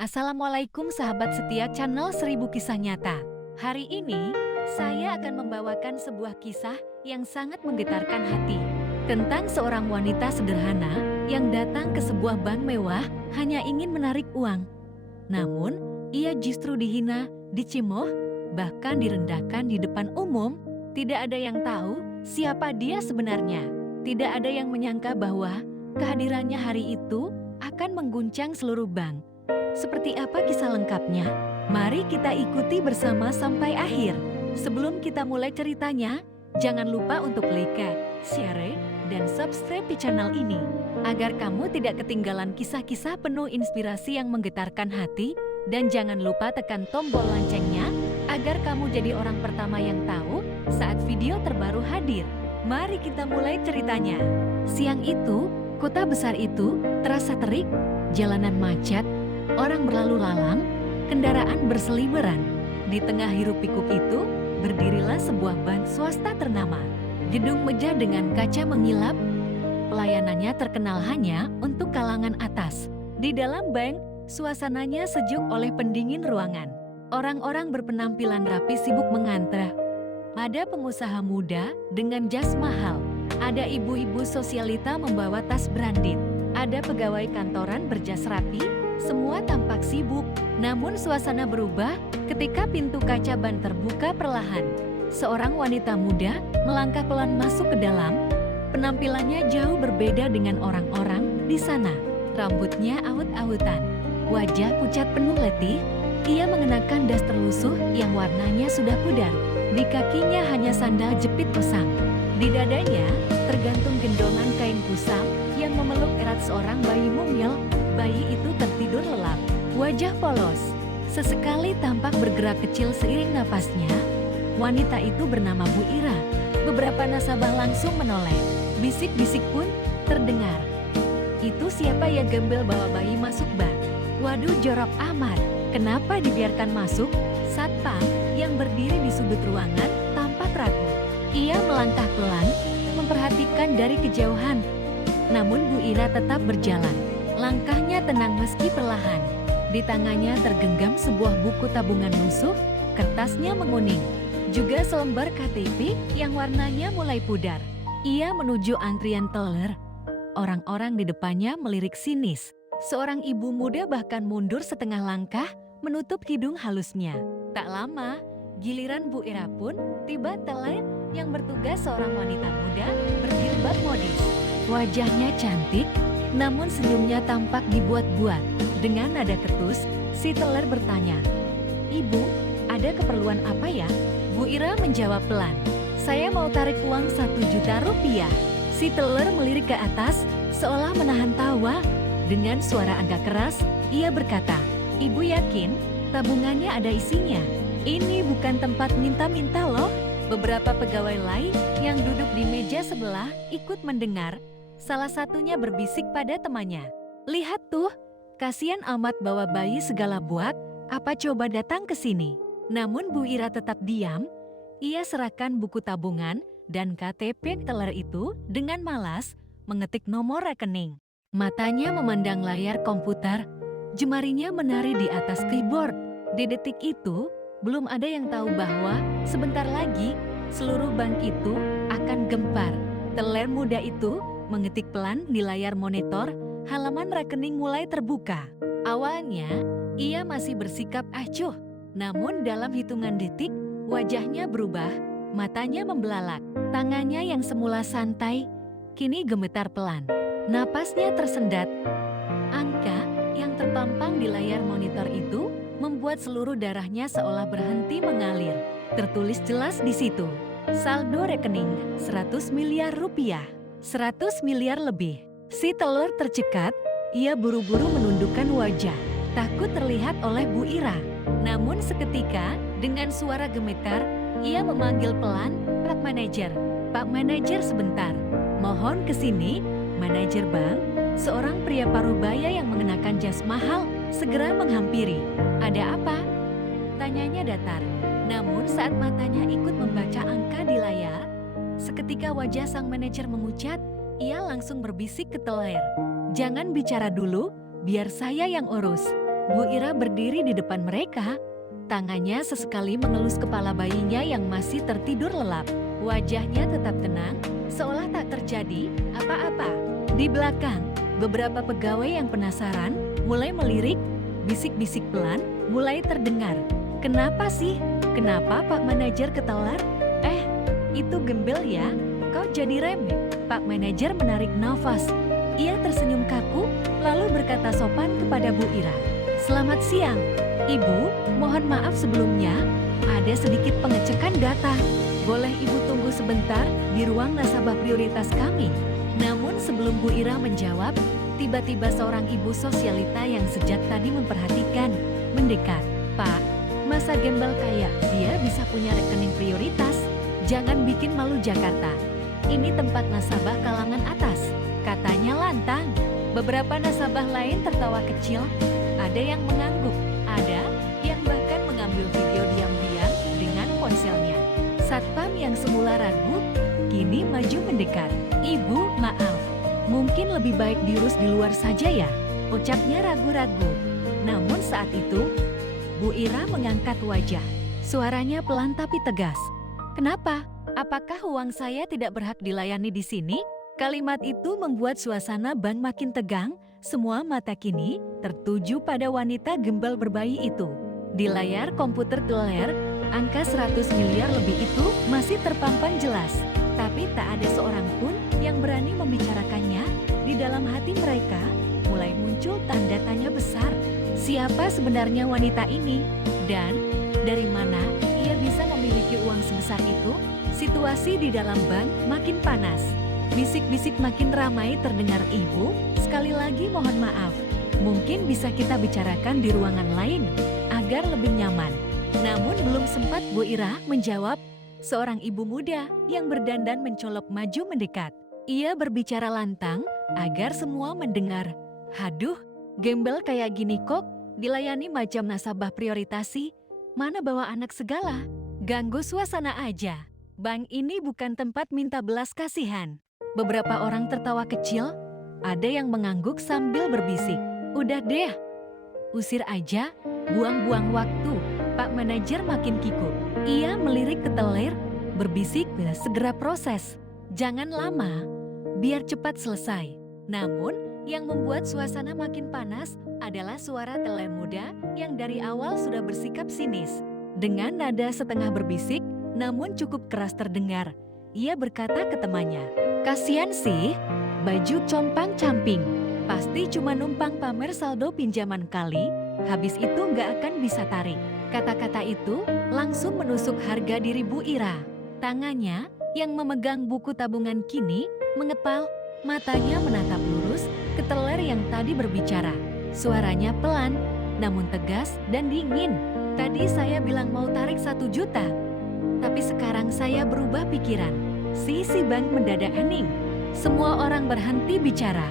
Assalamualaikum sahabat setia channel 1000 Kisah Nyata. Hari ini, saya akan membawakan sebuah kisah yang sangat menggetarkan hati. Tentang seorang wanita sederhana yang datang ke sebuah bank mewah hanya ingin menarik uang. Namun, ia justru dihina, dicimoh, bahkan direndahkan di depan umum. Tidak ada yang tahu siapa dia sebenarnya. Tidak ada yang menyangka bahwa kehadirannya hari itu akan mengguncang seluruh bank. Seperti apa kisah lengkapnya? Mari kita ikuti bersama sampai akhir. Sebelum kita mulai ceritanya, jangan lupa untuk like, share, dan subscribe di channel ini, agar kamu tidak ketinggalan kisah-kisah penuh inspirasi yang menggetarkan hati. Dan jangan lupa tekan tombol loncengnya, agar kamu jadi orang pertama yang tahu saat video terbaru hadir. Mari kita mulai ceritanya. Siang itu, kota besar itu terasa terik, jalanan macet, orang berlalu lalang, kendaraan berseliweran. Di tengah hiruk pikuk itu, berdirilah sebuah bank swasta ternama. Gedung megah dengan kaca mengilap, pelayanannya terkenal hanya untuk kalangan atas. Di dalam bank, suasananya sejuk oleh pendingin ruangan. Orang-orang berpenampilan rapi sibuk mengantre. Ada pengusaha muda dengan jas mahal. Ada ibu-ibu sosialita membawa tas branded. Ada pegawai kantoran berjas rapi. Semua tampak sibuk, namun suasana berubah ketika pintu kaca ban terbuka perlahan. Seorang wanita muda melangkah pelan masuk ke dalam. Penampilannya jauh berbeda dengan orang-orang di sana. Rambutnya awut-awutan, wajah pucat penuh letih. Ia mengenakan das terlusuh yang warnanya sudah pudar. Di kakinya hanya sandal jepit usang. Di dadanya tergantung gendongan kain kusam yang memeluk erat seorang bayi mungil. Bayi itu tertidur lelap, wajah polos, sesekali tampak bergerak kecil seiring napasnya. Wanita itu bernama Bu Ira. Beberapa nasabah langsung menoleh, bisik-bisik pun terdengar. Itu siapa yang gembel bawa bayi masuk bank? Waduh, jorok amat, kenapa dibiarkan masuk? Satpam yang berdiri di sudut ruangan tampak ragu. Ia melangkah pelan, memperhatikan dari kejauhan. Namun Bu Ira tetap berjalan. Langkahnya tenang meski perlahan. Di tangannya tergenggam sebuah buku tabungan lusuh, kertasnya menguning. Juga selembar KTP yang warnanya mulai pudar. Ia menuju antrian teller. Orang-orang di depannya melirik sinis. Seorang ibu muda bahkan mundur setengah langkah, menutup hidung halusnya. Tak lama, giliran Bu Ira pun tiba teller yang bertugas seorang wanita muda berjilbab modis. Wajahnya cantik, namun senyumnya tampak dibuat-buat. Dengan nada ketus, si teller bertanya, "Ibu, ada keperluan apa ya?" Bu Ira menjawab pelan, "Saya mau tarik uang 1 juta rupiah." Si teller melirik ke atas, seolah menahan tawa. Dengan suara agak keras, ia berkata, "Ibu yakin tabungannya ada isinya? Ini bukan tempat minta-minta loh." Beberapa pegawai lain yang duduk di meja sebelah ikut mendengar. Salah satunya berbisik pada temannya, "Lihat tuh, kasihan amat bawa bayi segala buat, apa coba datang ke sini?" Namun Bu Ira tetap diam. Ia serahkan buku tabungan dan KTP teller itu dengan malas mengetik nomor rekening. Matanya memandang layar komputer, jemarinya menari di atas keyboard. Di detik itu, belum ada yang tahu bahwa sebentar lagi seluruh bank itu akan gempar. Teller muda itu mengetik pelan di layar monitor, halaman rekening mulai terbuka. Awalnya, ia masih bersikap acuh. Namun dalam hitungan detik, wajahnya berubah, matanya membelalak. Tangannya yang semula santai, kini gemetar pelan. Napasnya tersendat. Angka yang terpampang di layar monitor itu membuat seluruh darahnya seolah berhenti mengalir. Tertulis jelas di situ, saldo rekening 100 miliar rupiah. 100 miliar lebih. Si teller tercekat, ia buru-buru menundukkan wajah, takut terlihat oleh Bu Ira. Namun seketika, dengan suara gemetar, ia memanggil pelan, "Pak Manajer, Pak Manajer sebentar. Mohon kesini." Manajer bank, seorang pria parubaya yang mengenakan jas mahal, segera menghampiri. "Ada apa?" tanyanya datar. Namun saat matanya ikut membaca angka di layar, seketika wajah sang manajer memucat, ia langsung berbisik ke teller, "Jangan bicara dulu, biar saya yang urus." Bu Ira berdiri di depan mereka. Tangannya sesekali mengelus kepala bayinya yang masih tertidur lelap. Wajahnya tetap tenang, seolah tak terjadi apa-apa. Di belakang, beberapa pegawai yang penasaran mulai melirik, bisik-bisik pelan mulai terdengar. Kenapa sih? Kenapa Pak Manajer ketelar? Itu gembel ya, kau jadi remeh. Pak Manajer menarik nafas. Ia tersenyum kaku, lalu berkata sopan kepada Bu Ira. Selamat siang, Ibu, mohon maaf sebelumnya, ada sedikit pengecekan data. Boleh Ibu tunggu sebentar di ruang nasabah prioritas kami? Namun sebelum Bu Ira menjawab, tiba-tiba seorang ibu sosialita yang sejak tadi memperhatikan, mendekat. Pak, masa gembel kayak dia bisa punya rekening prioritas? Jangan bikin malu Jakarta. Ini tempat nasabah kalangan atas, katanya lantang. Beberapa nasabah lain tertawa kecil, ada yang mengangguk, ada yang bahkan mengambil video diam-diam dengan ponselnya. Satpam yang semula ragu, kini maju mendekat. Ibu, maaf, mungkin lebih baik diurus di luar saja ya, ucapnya ragu-ragu. Namun saat itu, Bu Ira mengangkat wajah. Suaranya pelan tapi tegas. Kenapa? Apakah uang saya tidak berhak dilayani di sini? Kalimat itu membuat suasana bank makin tegang. Semua mata kini tertuju pada wanita gembel berbayi itu. Di layar komputer teler, angka 100 miliar lebih itu masih terpampang jelas. Tapi tak ada seorang pun yang berani membicarakannya. Di dalam hati mereka mulai muncul tanda tanya besar. Siapa sebenarnya wanita ini? Dan dari mana ia bisa memiliki uang sebesar itu? Situasi di dalam bank makin panas. Bisik-bisik makin ramai terdengar. Ibu, sekali lagi mohon maaf. Mungkin bisa kita bicarakan di ruangan lain agar lebih nyaman. Namun belum sempat Bu Ira menjawab, seorang ibu muda yang berdandan mencolok maju mendekat. Ia berbicara lantang agar semua mendengar. Haduh, gembel kayak gini kok dilayani macam nasabah prioritasi. Mana bawa anak segala? Ganggu suasana aja. Bank ini bukan tempat minta belas kasihan. Beberapa orang tertawa kecil, ada yang mengangguk sambil berbisik. Udah deh, usir aja, buang-buang waktu. Pak Manajer makin kikuk. Ia melirik ke teler, berbisik, segera proses. Jangan lama, biar cepat selesai. Namun, yang membuat suasana makin panas adalah suara teler muda yang dari awal sudah bersikap sinis. Dengan nada setengah berbisik, namun cukup keras terdengar, ia berkata ke temannya, kasian sih, baju compang-camping. Pasti cuma numpang pamer saldo pinjaman kali, habis itu nggak akan bisa tarik. Kata-kata itu langsung menusuk harga diri Bu Ira. Tangannya yang memegang buku tabungan kini mengepal, matanya menatap lurus ke teler yang tadi berbicara. Suaranya pelan, namun tegas dan dingin. Tadi saya bilang mau tarik 1 juta, tapi sekarang saya berubah pikiran. Si bank mendadak hening. Semua orang berhenti bicara.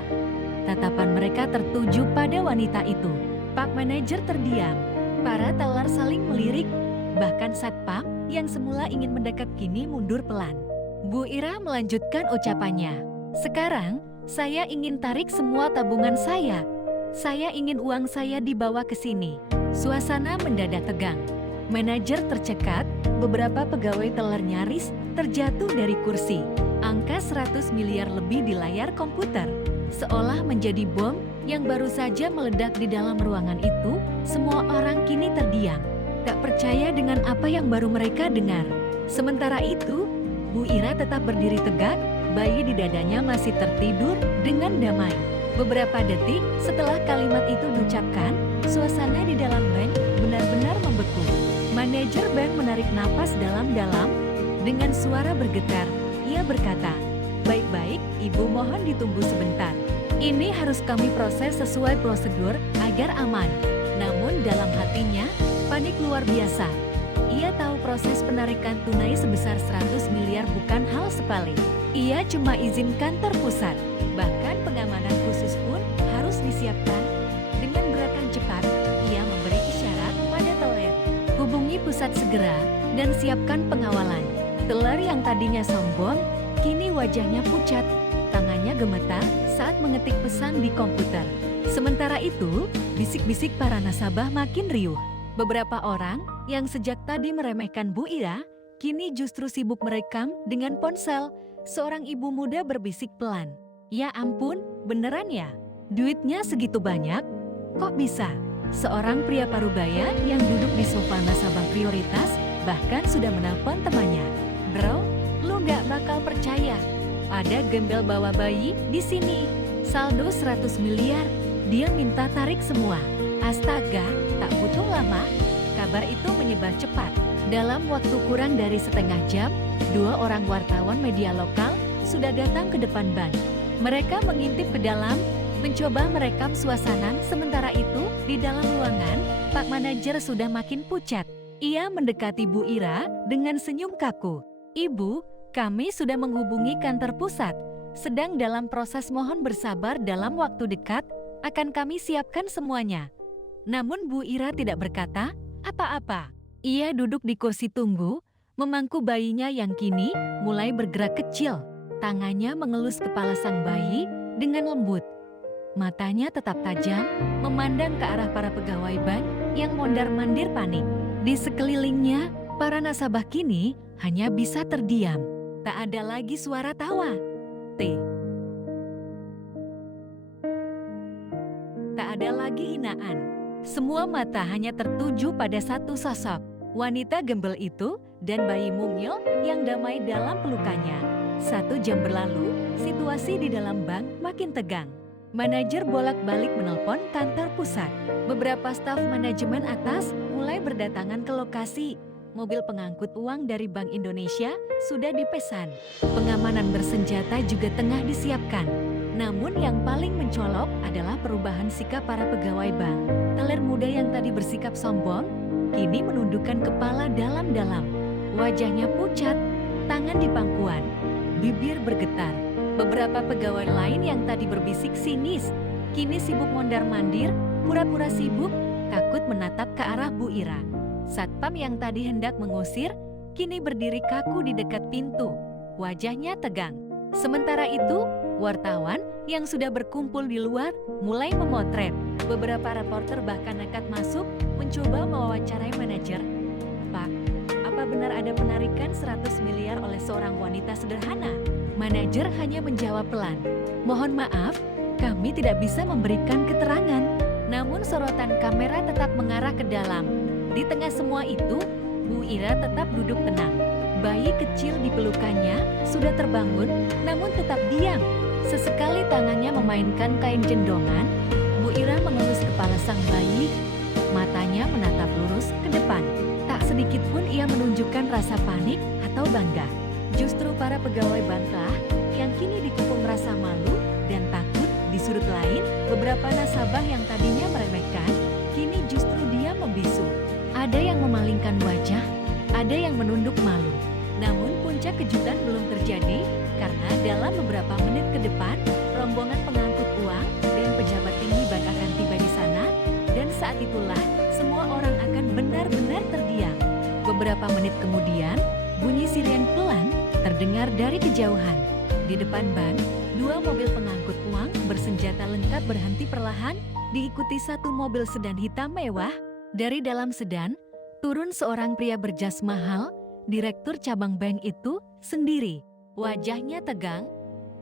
Tatapan mereka tertuju pada wanita itu. Pak Manajer terdiam. Para teller saling melirik. Bahkan satpam yang semula ingin mendekat kini mundur pelan. Bu Ira melanjutkan ucapannya. Sekarang, saya ingin tarik semua tabungan saya. Saya ingin uang saya dibawa ke sini. Suasana mendadak tegang. Manajer tercekat, beberapa pegawai teller nyaris terjatuh dari kursi. Angka 100 miliar lebih di layar komputer. Seolah menjadi bom yang baru saja meledak di dalam ruangan itu, semua orang kini terdiam. Tak percaya dengan apa yang baru mereka dengar. Sementara itu, Bu Ira tetap berdiri tegak, bayi di dadanya masih tertidur dengan damai. Beberapa detik setelah kalimat itu diucapkan, suasana di dalam bank benar-benar membeku. Manajer bank menarik napas dalam-dalam. Dengan suara bergetar, ia berkata, baik-baik, Ibu mohon ditunggu sebentar. Ini harus kami proses sesuai prosedur agar aman. Namun dalam hatinya, panik luar biasa. Ia tahu proses penarikan tunai sebesar 100 miliar bukan hal sepele. Ia cuma izin kantor pusat. Bahkan pengamanan khusus pun harus disiapkan. Dengan gerakan cepat, ia memberi isyarat pada teller. Hubungi pusat segera dan siapkan pengawalan. Teller yang tadinya sombong, kini wajahnya pucat. Tangannya gemetar saat mengetik pesan di komputer. Sementara itu, Bisik-bisik para nasabah makin riuh. Beberapa orang yang sejak tadi meremehkan Bu Ira, kini justru sibuk merekam dengan ponsel. Seorang ibu muda berbisik pelan. Ya ampun, beneran ya? Duitnya segitu banyak? Kok bisa? Seorang pria parubaya yang duduk di sofa nasabah prioritas bahkan sudah menelpon temannya. Bro, lu nggak bakal percaya. Ada gembel bawa bayi di sini. Saldo 100 miliar. Dia minta tarik semua. Astaga, tak butuh lama. Kabar itu menyebar cepat. Dalam waktu kurang dari setengah jam, 2 orang wartawan media lokal sudah datang ke depan bank. Mereka mengintip ke dalam, mencoba merekam suasana. Sementara itu, di dalam ruangan, Pak Manajer sudah makin pucat. Ia mendekati Bu Ira dengan senyum kaku. Ibu, kami sudah menghubungi kantor pusat. Sedang dalam proses, mohon bersabar, dalam waktu dekat akan kami siapkan semuanya. Namun Bu Ira tidak berkata apa-apa. Ia duduk di kursi tunggu, memangku bayinya yang kini mulai bergerak kecil. Tangannya mengelus kepala sang bayi dengan lembut. Matanya tetap tajam, memandang ke arah para pegawai bank yang mondar-mandir panik. Di sekelilingnya, para nasabah kini hanya bisa terdiam. Tak ada lagi suara tawa. Tak ada lagi hinaan. Semua mata hanya tertuju pada satu sosok. Wanita gembel itu dan bayi mungil yang damai dalam pelukannya. 1 jam berlalu, situasi di dalam bank makin tegang. Manajer bolak-balik menelpon kantor pusat. Beberapa staf manajemen atas mulai berdatangan ke lokasi. Mobil pengangkut uang dari Bank Indonesia sudah dipesan. Pengamanan bersenjata juga tengah disiapkan. Namun yang paling mencolok adalah perubahan sikap para pegawai bank. Teller muda yang tadi bersikap sombong, kini menundukkan kepala dalam-dalam. Wajahnya pucat, tangan di pangkuan, bibir bergetar. Beberapa pegawai lain yang tadi berbisik sinis, kini sibuk mondar-mandir, pura-pura sibuk, takut menatap ke arah Bu Ira. Satpam yang tadi hendak mengusir, kini berdiri kaku di dekat pintu. Wajahnya tegang. Sementara itu, wartawan yang sudah berkumpul di luar mulai memotret. Beberapa reporter bahkan nekat masuk mencoba mewawancarai manajer. Pak, apa benar ada penarikan 100 miliar oleh seorang wanita sederhana? Manajer hanya menjawab pelan. Mohon maaf, kami tidak bisa memberikan keterangan. Namun sorotan kamera tetap mengarah ke dalam. Di tengah semua itu, Bu Ira tetap duduk tenang. Bayi kecil di pelukannya sudah terbangun, namun tetap diam. Sesekali tangannya memainkan kain jendongan. Bu Ira mengelus kepala sang bayi. Matanya menatap lurus ke depan. Tak sedikit pun ia menunjukkan rasa panik atau bangga. Justru para pegawai banklah yang kini dikepung rasa malu dan takut. Di sudut lain, beberapa nasabah yang tadinya meremehkan, kini justru dia membisu. Ada yang memalingkan wajah, ada yang menunduk malu. Namun puncak kejutan belum terjadi karena dalam beberapa menit ke depan, rombongan pengangkut uang dan pejabat tinggi bank akan tiba di sana, dan saat itulah semua orang akan benar-benar terdiam. Beberapa menit kemudian, bunyi siren pelan terdengar dari kejauhan. Di depan bank, 2 mobil pengangkut uang bersenjata lengkap berhenti perlahan, diikuti 1 mobil sedan hitam mewah. Dari dalam sedan, turun seorang pria berjas mahal, direktur cabang bank itu sendiri. Wajahnya tegang,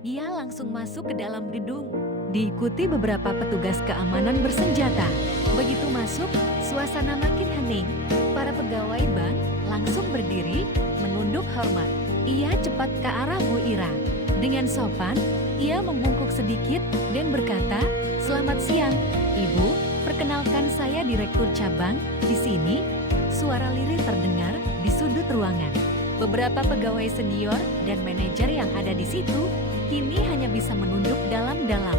ia langsung masuk ke dalam gedung. Diikuti beberapa petugas keamanan bersenjata. Begitu masuk, suasana makin hening. Para pegawai bank langsung berdiri, menunduk hormat. Ia cepat ke arah Bu Ira. Dengan sopan, ia membungkuk sedikit dan berkata, "Selamat siang, Ibu. Perkenalkan, saya direktur cabang di sini." Suara lirih terdengar di sudut ruangan. Beberapa pegawai senior dan manajer yang ada di situ kini hanya bisa menunduk dalam-dalam.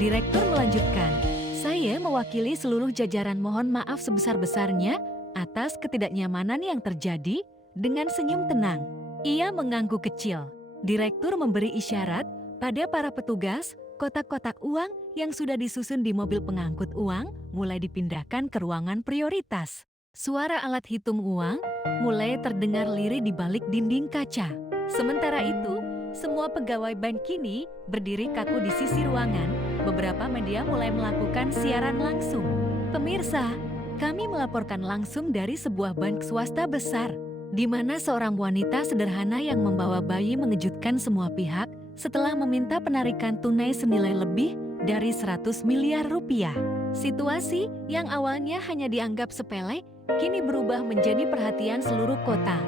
Direktur melanjutkan, "Saya mewakili seluruh jajaran, mohon maaf sebesar-besarnya atas ketidaknyamanan yang terjadi." Dengan senyum tenang, ia mengangguk kecil. Direktur memberi isyarat pada para petugas, kotak-kotak uang yang sudah disusun di mobil pengangkut uang mulai dipindahkan ke ruangan prioritas. Suara alat hitung uang mulai terdengar lirih di balik dinding kaca. Sementara itu, semua pegawai bank kini berdiri kaku di sisi ruangan. Beberapa media mulai melakukan siaran langsung. Pemirsa, kami melaporkan langsung dari sebuah bank swasta besar, di mana seorang wanita sederhana yang membawa bayi mengejutkan semua pihak setelah meminta penarikan tunai senilai lebih dari 100 miliar rupiah. Situasi yang awalnya hanya dianggap sepele, kini berubah menjadi perhatian seluruh kota.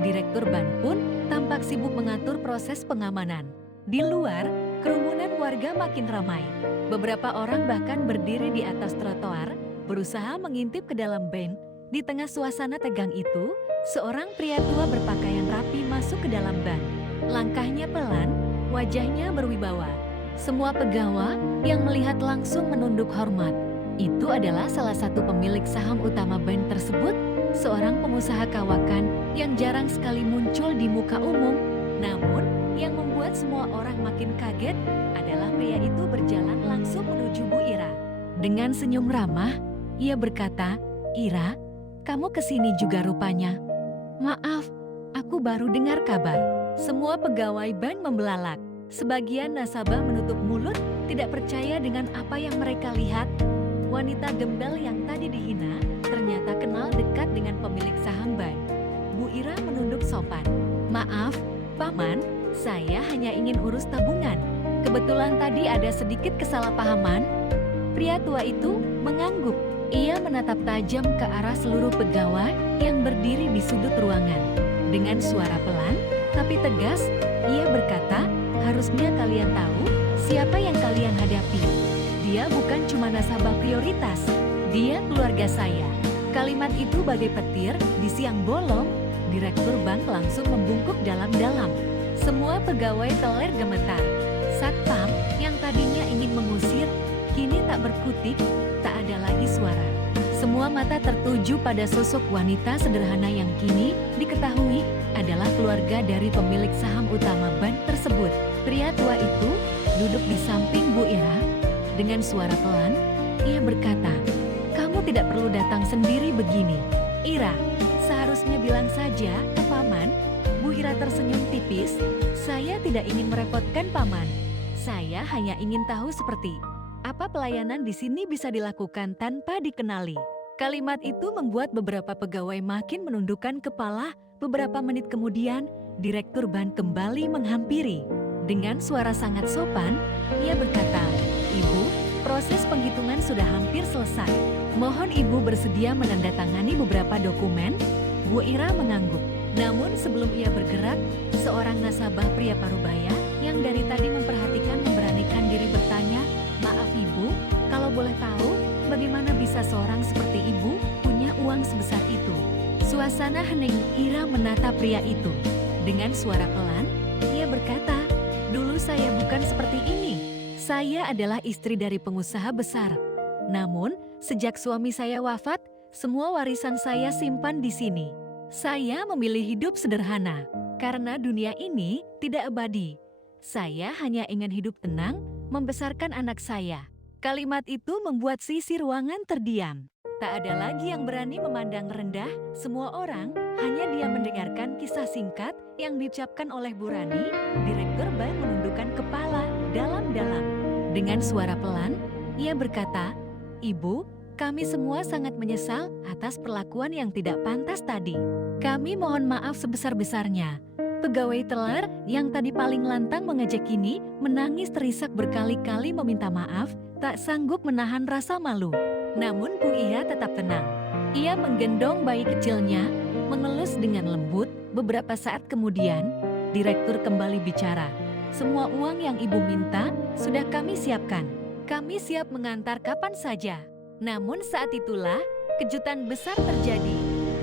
Direktur bank pun tampak sibuk mengatur proses pengamanan. Di luar, kerumunan warga makin ramai. Beberapa orang bahkan berdiri di atas trotoar, berusaha mengintip ke dalam bank. Di tengah suasana tegang itu, seorang pria tua berpakaian rapi masuk ke dalam bank. Langkahnya pelan, wajahnya berwibawa. Semua pegawai yang melihat langsung menunduk hormat. Itu adalah salah satu pemilik saham utama bank tersebut, seorang pengusaha kawakan yang jarang sekali muncul di muka umum. Namun, yang membuat semua orang makin kaget adalah pria itu berjalan langsung menuju Bu Ira. Dengan senyum ramah, ia berkata, "Ira, kamu kesini juga rupanya." "Maaf, aku baru dengar kabar." Semua pegawai bank membelalak. Sebagian nasabah menutup mulut, tidak percaya dengan apa yang mereka lihat. Wanita gembel yang tadi dihina ternyata kenal dekat dengan pemilik saham bank. Bu Ira menunduk sopan. "Maaf, Paman, saya hanya ingin urus tabungan. Kebetulan tadi ada sedikit kesalahpahaman." Pria tua itu mengangguk. Ia menatap tajam ke arah seluruh pegawai yang berdiri di sudut ruangan. Dengan suara pelan tapi tegas, ia berkata, "Harusnya kalian tahu siapa yang kalian hadapi. Dia bukan cuma nasabah prioritas, dia keluarga saya." Kalimat itu bagai petir di siang bolong. Direktur bank langsung membungkuk dalam-dalam. Semua pegawai teler gemetar. Satpam yang tadinya ingin mengusir, kini tak berkutik, tak ada lagi suara. Semua mata tertuju pada sosok wanita sederhana yang kini diketahui adalah keluarga dari pemilik saham utama bank tersebut. Pria tua itu duduk di samping Bu Ira. Dengan suara pelan, ia berkata, "Kamu tidak perlu datang sendiri begini. Ira, seharusnya bilang saja ke Paman." Bu Ira tersenyum tipis, "Saya tidak ingin merepotkan Paman. Saya hanya ingin tahu seperti apa pelayanan di sini bisa dilakukan tanpa dikenali." Kalimat itu membuat beberapa pegawai makin menundukkan kepala. Beberapa menit kemudian, direktur bank kembali menghampiri. Dengan suara sangat sopan, ia berkata, "Ibu, proses penghitungan sudah hampir selesai. Mohon Ibu bersedia menandatangani beberapa dokumen." Bu Ira mengangguk. Namun sebelum ia bergerak, seorang nasabah pria parubaya yang dari tadi memperhatikan memberanikan diri bertanya, "Maaf Ibu, kalau boleh tahu, bagaimana bisa seorang seperti Ibu punya uang sebesar itu?" Suasana hening. Ira menatap pria itu. Dengan suara pelan, ia berkata, "Dulu saya bukan seperti ini. Saya adalah istri dari pengusaha besar. Namun, sejak suami saya wafat, semua warisan saya simpan di sini. Saya memilih hidup sederhana, karena dunia ini tidak abadi. Saya hanya ingin hidup tenang, membesarkan anak saya." Kalimat itu membuat sisi ruangan terdiam. Tak ada lagi yang berani memandang rendah, semua orang hanya diam mendengarkan kisah singkat yang diucapkan oleh Bu Rani. Direktur bank menundukkan kepala dalam-dalam. Dengan suara pelan, ia berkata, "Ibu, kami semua sangat menyesal atas perlakuan yang tidak pantas tadi. Kami mohon maaf sebesar-besarnya." Pegawai teler yang tadi paling lantang mengejek kini menangis terisak berkali-kali meminta maaf, tak sanggup menahan rasa malu. Namun Bu Ira tetap tenang. Ia menggendong bayi kecilnya, mengelus dengan lembut. Beberapa saat kemudian, direktur kembali bicara. "Semua uang yang Ibu minta sudah kami siapkan. Kami siap mengantar kapan saja." Namun saat itulah kejutan besar terjadi.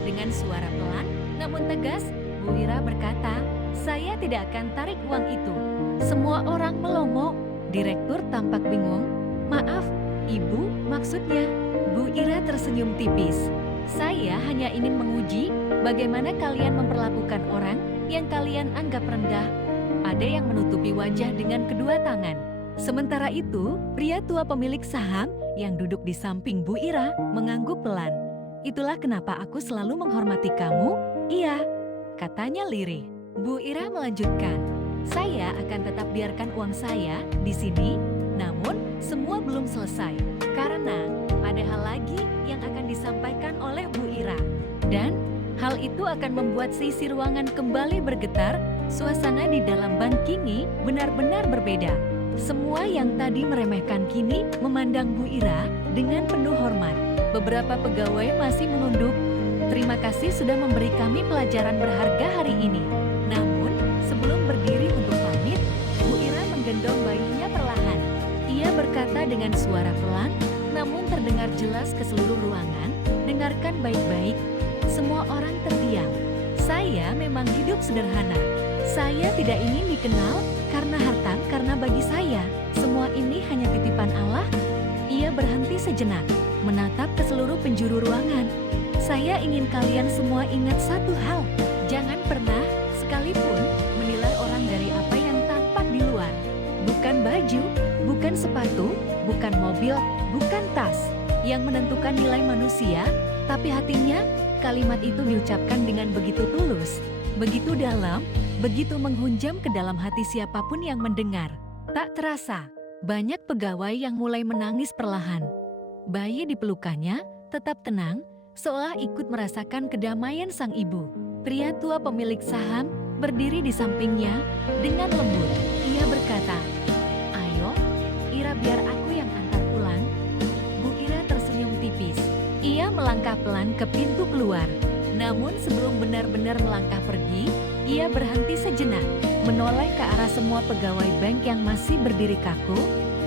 Dengan suara pelan namun tegas, Bu Ira berkata, "Saya tidak akan tarik uang itu." Semua orang melongo. Direktur tampak bingung. "Maaf, Ibu, maksudnya?" Bu Ira tersenyum tipis. "Saya hanya ingin menguji bagaimana kalian memperlakukan orang yang kalian anggap rendah." Ada yang menutupi wajah dengan kedua tangan. Sementara itu, pria tua pemilik saham yang duduk di samping Bu Ira mengangguk pelan. "Itulah kenapa aku selalu menghormati kamu." "Iya," katanya lirih. Bu Ira melanjutkan, "Saya akan tetap biarkan uang saya di sini, namun semua belum selesai. Karena ada hal lagi yang akan disampaikan oleh Bu Ira. Dan hal itu akan membuat seisi ruangan kembali bergetar. Suasana di dalam bank kini benar-benar berbeda. Semua yang tadi meremehkan kini memandang Bu Ira dengan penuh hormat. Beberapa pegawai masih menunduk. Terima kasih sudah memberi kami pelajaran berharga hari ini. Namun, sebelum berdiri untuk pamit, Bu Ira menggendong bayinya perlahan. Ia berkata dengan suara pelan, namun terdengar jelas ke seluruh ruangan. Dengarkan baik-baik. Semua orang terdiam. Saya memang hidup sederhana. Saya tidak ingin dikenal karena harta, karena bagi saya, semua ini hanya titipan Allah. Ia berhenti sejenak, menatap ke seluruh penjuru ruangan. Saya ingin kalian semua ingat satu hal. Jangan pernah, sekalipun, menilai orang dari apa yang tampak di luar. Bukan baju, bukan sepatu, bukan mobil, bukan tas yang menentukan nilai manusia, tapi hatinya. Kalimat itu diucapkan dengan begitu tulus, begitu dalam, begitu menghunjam ke dalam hati siapapun yang mendengar. Tak terasa, banyak pegawai yang mulai menangis perlahan. Bayi di pelukannya tetap tenang, seolah ikut merasakan kedamaian sang ibu. Pria tua pemilik saham berdiri di sampingnya dengan lembut. Ia berkata, "Ayo, Ira, biar aku yang antar pulang." Bu Ira tersenyum tipis. Ia melangkah pelan ke pintu keluar. Namun sebelum benar-benar melangkah pergi, ia berhenti sejenak, menoleh ke arah semua pegawai bank yang masih berdiri kaku.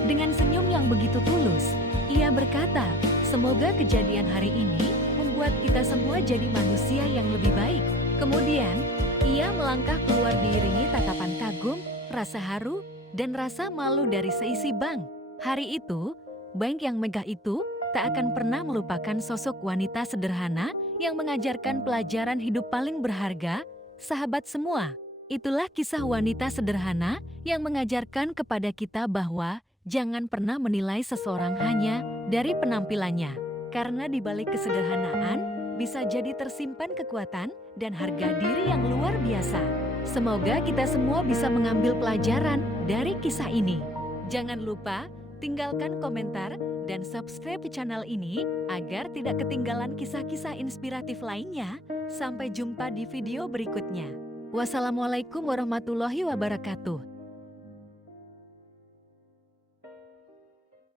Dengan senyum yang begitu tulus, ia berkata, "Semoga kejadian hari ini membuat kita semua jadi manusia yang lebih baik." Kemudian, ia melangkah keluar diiringi tatapan kagum, rasa haru, dan rasa malu dari seisi bank. Hari itu, bank yang megah itu tak akan pernah melupakan sosok wanita sederhana yang mengajarkan pelajaran hidup paling berharga. Sahabat semua, itulah kisah wanita sederhana yang mengajarkan kepada kita bahwa jangan pernah menilai seseorang hanya dari penampilannya. Karena di balik kesederhanaan bisa jadi tersimpan kekuatan dan harga diri yang luar biasa. Semoga kita semua bisa mengambil pelajaran dari kisah ini. Jangan lupa tinggalkan komentar dan subscribe channel ini agar tidak ketinggalan kisah-kisah inspiratif lainnya. Sampai jumpa di video berikutnya. Wassalamualaikum warahmatullahi wabarakatuh.